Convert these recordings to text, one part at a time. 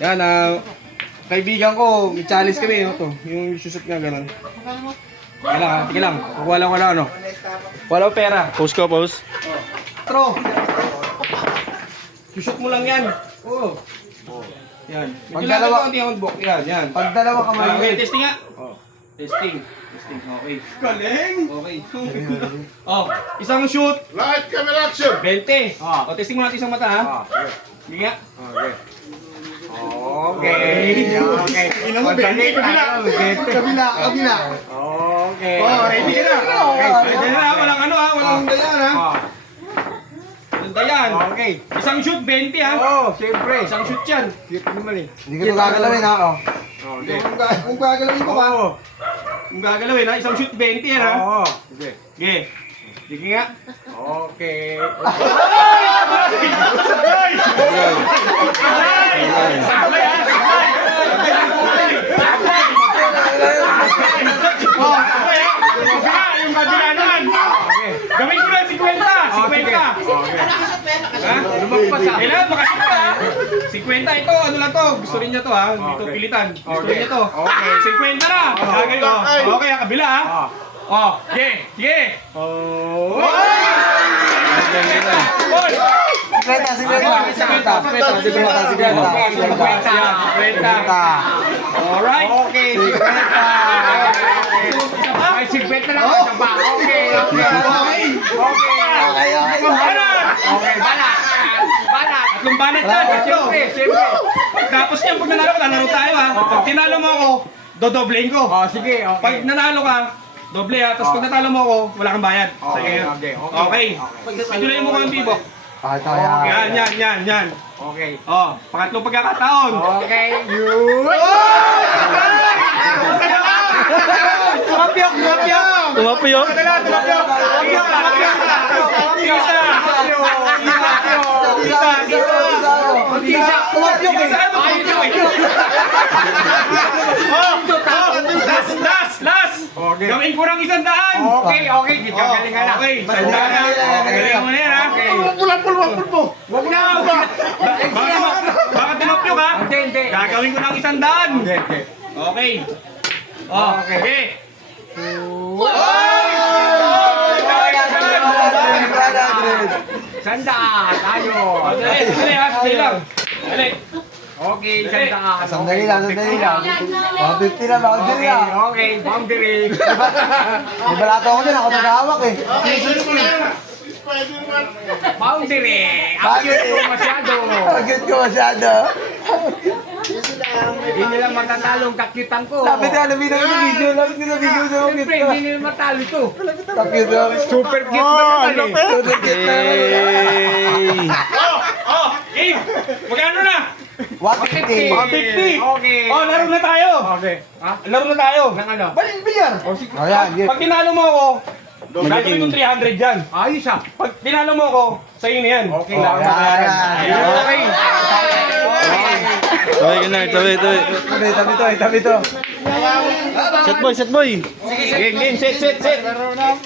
Yan, ah, kaibigan ko, may challenge kami, no, to. Yung susut nga gano'n. Tika lang, ah, tika lang. Kukuha lang wala, ano. Wala pera. Post ko, post. Tro. Susut mo lang yan. Oo. Yan. Pag dalawa- konti ang book. Yan, yan. Pag dalawa ka Ah, okay, testing nga. Oh. Testing. Testing. Okay. Galing! Okay. oh, isang shoot. Light camera action! 20. Ah. Oh, testing mo natin isang mata, ha? Ah, sige. Sige nga. Okay. Okay. Okay. Ilan mo, 20? Kabila. Kabila, kabila. Okay. Oh, ready ka na. Okay. Ready na, walang ano ha, walang dayan ha. Walang dayan. Okay. Isang shoot 20 ha. Oh, siyempre. Isang shoot yan. Cute naman eh. Hindi ko ito gagalawin ha, oh. Okay. Kung, ga- kung gagalawin ko ba? Oo. Kung gagalawin ha, isang shoot 20 yan ha. Oo. Sige. Sige. Sige nga. Okay. Sablay ha. Oh, sablay ha. Sige nga, yung kabila naman. Okay. Gawin ko na 50. 50. Ha? Lumagpas ah. Kailangan makasip ka ha. 50 ito, ano lang to, gusto rin niya to ha, hindi to Okay. pilitan. Gusto Okay. rin niya to. Okay. 50 na. Okay, oh. Okay, ang kabila ha. Ah. Oh, sige, sige. Oh. Paul! Sikreta, sikreta, sikreta, sikreta, sikreta, sikreta, sikreta. Sikreta. Alright. Okay, sikwenta. Ay, sikwenta lang. Isa pa. Okay, okay. Okay. Okay. Okay, okay. Banat! Okay, balat. Balat. Tatlong banat yan. Siyempre, siyempre. Tapos yan, pag nanalo ka, lalaro tayo ha. Pag tinalo mo ako, dodoblein ko. Oh, sige, okay. Pag nanalo ka, doble ha. Tapos pag natalo mo ako, wala kang bayad. Sige. okay, okay. Okay. Ituloy mo ko yung bibo. Ah, ito, yan. Yan, yan, yan. Okay. Oh, pangatlong pagkakataon. Okay, you. Tumapyok, tumapyok. Tumapuyo. Dala, tumapyok. Tumapyok, tumapyok. Isa. Isa. Isa. Tumapyok eh. Isa. Oh, oh, last, last, last. Okay. Gawin ko ng isang daan. Okay, okay. Gagalingan na. Okay, isang daan. Galingan mo na yan, ha? Okay. Huwag na. Baka, baka tumapyok, ha? Hindi, hindi. Gagawin ko ng isang daan. Hindi. Okay. Oh, Okay. okay. Sandaan, tayo. Dali, dali, ha? Dali lang. Dali. Okay, sandaan. Sandali lang, sandali lang. 150 na, boundary Okay, ah. okay, boundary. May balato ako din, ako nag-hawak eh. Boundary. Ang Boundary. cute mo masyado. Pagkit ko masyado. Hindi nila matatalong kakyutan ko. Lapit na, lapit na sa video, lapit na sa video sa Siyempre, hindi nila matalo ito. Kakit ko. Super cute ba naman eh? Super cute na! Oh, oh, game. Magkano na? 150. 150. Okay. Oh, laro na tayo. Okay. Ha? Laro na tayo. Nang ano? Balik, bilyar. O, sige. Oh, yan, Pag tinalo mo ako, gagawin mong 300 dyan. Ayos ah. Pag tinalo mo ako, sa'yo na yan. Okay Oh, lang. yan, yan. Okay. Tabi ka na, tabi, tabi. Tabi, tabi to, eh, tabi to. Set boy, set boy. Game, game, set, set, set. Na,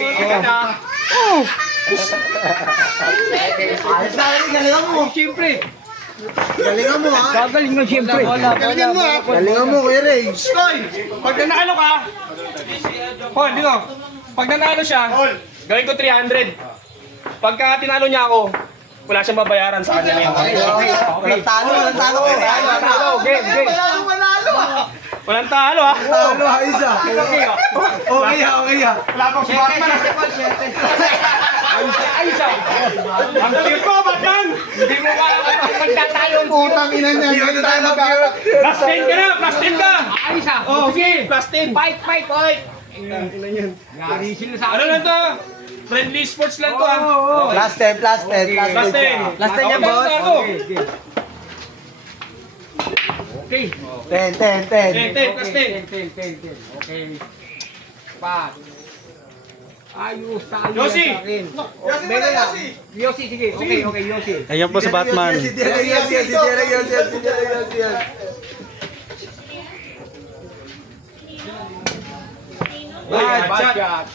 galingan mo. Siyempre. Galingan mo ha. Gagaling nga siyempre. Galingan mo, ha? Galingan mo, Kuya Ray. Stoy! Pag nanalo ka, Paul, dito. Pag nanalo siya, gawin ko 300. Pagka tinalo niya ako, wala siyang babayaran sa kanya na yun. Walang talo, walang talo. Walang talo. Game, game. Walang talo ha. Talo, ayos ah. Okay ah, okay ah. Wala pang si Batman ha. Ayos ah. Ang cute ko, Batman! Hindi mo kaya magtatayong Putang ina niya. Hindi tayo mag-cute. Plus 10 ka na, plus 10 ka! Ayos ah. Oh, Sige. plus 10. Fight, fight, fight. Yari sila sa Ano akin. lang to? Friendly sports lang to. Okay. Last 10, plus 10, plus 10. Plus 10. Plus 10 yan, boss. Okay, okay. Okay. 10, 10, 10. 10, plus 10. 10, 10, 10. Okay. Pat. Ayos tayo Yossi! sa akin. Yossi na Yossi! Yossi, sige. Okay, okay, Yossi. Ayan po sa Batman. Si Derek Yossi, si Derek Yossi, si Derek Yossi. Bad shot.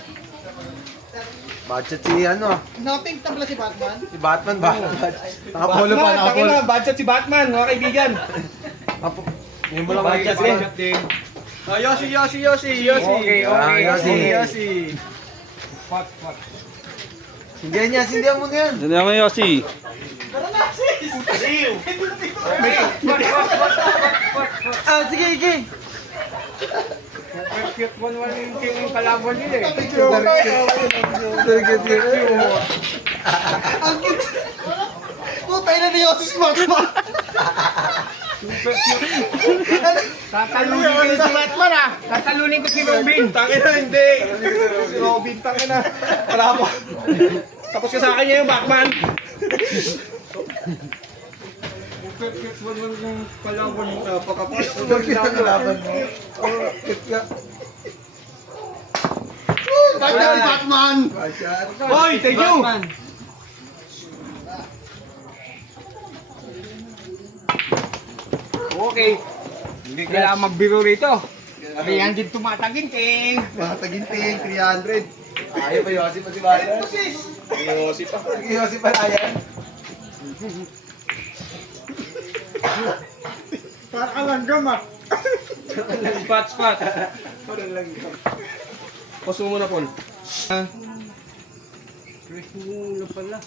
Budget si ano. Nothing tabla si Batman. Si Batman ba? Nakapolo pa, Batman, nakapolo. bad shot si Batman, mga kaibigan. Apo. Yung mo lang makikita din. Oh, Yoshi, Yoshi, Yoshi, Yoshi. Okay, Ah, okay, Yoshi. okay. Yoshi. Pot, pot. Sindihan niya, sindihan mo na yan. Yan ang Yossi. Ah, sige, sige. Cute mo naman yung kalaban nila eh. Very. Ang cute. Putay na ni Yossi Smartman. Tatalunin ko si Batman ah. Tatalunin ko si Robin. Tangin na, hindi. Si Robin, tangin na. Wala ako. Tapos ka sa akin niya yung Batman. Cute mo naman yung kalaban mo. Ang cute ang kalaban mo. Oh, cute nga. Batman! Hoy, thank you. Okay. Hindi kailangan magbiro rito. Riyan din tumataginting. Mga taginting, 300. Ayaw pa Yossi pa si Bayan. Yoshi pa. Yossi pa na yan. Parang langgam ah. Spot, spot. Pause mo muna, Paul. Chris mo pala.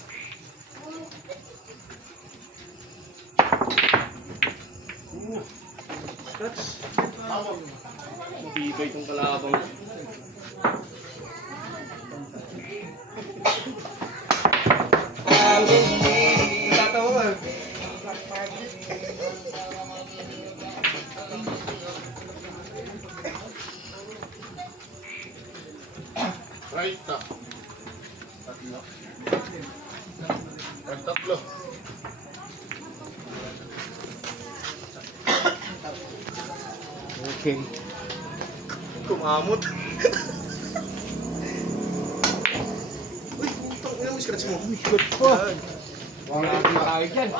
Mabibay itong kalabang. Okay. Kumamot. Uy, putang ina mo, scratch mo. Good po. Wala din tayo dyan.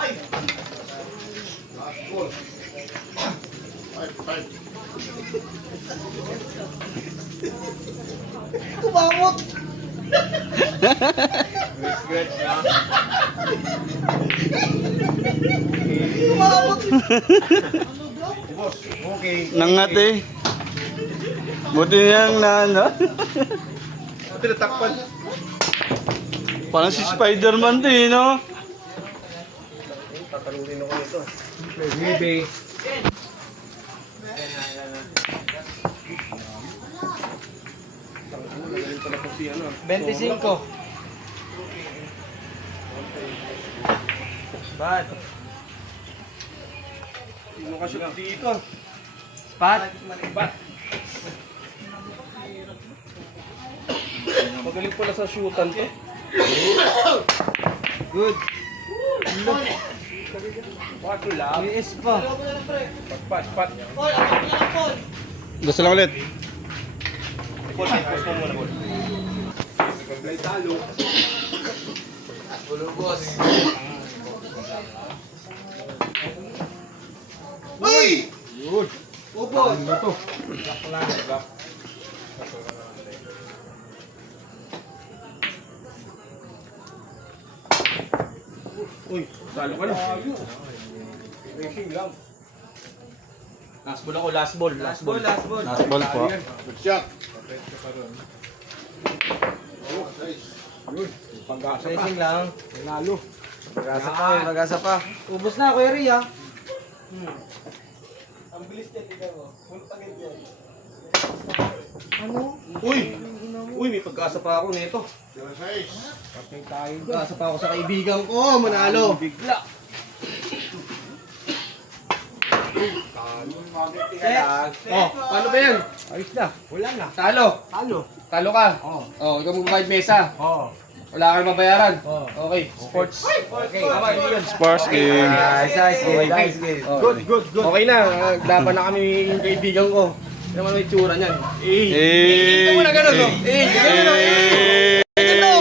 Kumamot! Kumamot! Okay. Nangat eh. Buti niyang na ano. Tinatakpan. Parang si Spider-Man din, no? Tatalunin ako nito. Maybe. Magaling pala po si ano. 25. Bad. Sino ka shoot dito? Spot. Magaling pala sa shootan ko. Good. What lang? US pa. Pat, pat. Gusto lang ulit. Paul, pause mo muna, Paul. Uy! Opo. Ano to? Uy, talo ka na. Racing lang. Last ball ako, last ball, last ball. Last ball. Last ball po. Pag-asa pa. Racing lang. Nalo. Mag-asa pa, eh, mag-asa pa. Ubus na, Kuya Ria. Uy! Uy, may pag-asa pa ako nito. Patay tayo. Pag-asa pa ako sa kaibigan ko, manalo. Bigla. Oh, paano ba yan? Ayos na. Wala na. Talo. Talo. Talo ka. Oo. Oh, ikaw magbabayad mesa. Oo. Wala kang mabayaran. Oo. Okay, sports. Okay, yun. Sports game. Nice, nice game, nice game. Oh, Good, good, good. Okay na, laban na kami yung kaibigan ko. Ano naman may tsura niyan? Eh, Eh, eh, ito mo na ganun, no? Eh, ganun, no? Eh, ganun, no?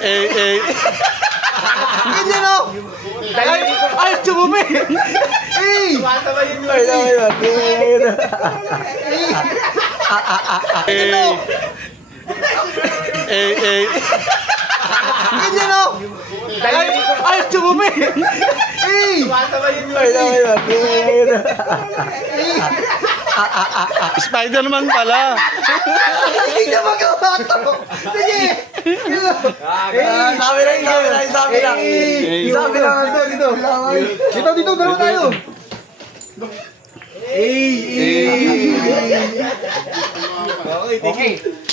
Eh, eh. Ganyan o! Ay, ay, tumumi! Eh! Tumasabay yun Ay, ay, ay, ay. Eh, eh, eh. Ganyan o! Ay, ay, tumumi! Eh! Ay, ay, ay. Spider-Man pala. Hindi niya magawa to! Sige! Eh, sabi lang, sabi lang, sabi lang. Eh. Sabi lang, dito, dito. Dito, dito, dalawa tayo. Eh, eh. Okay.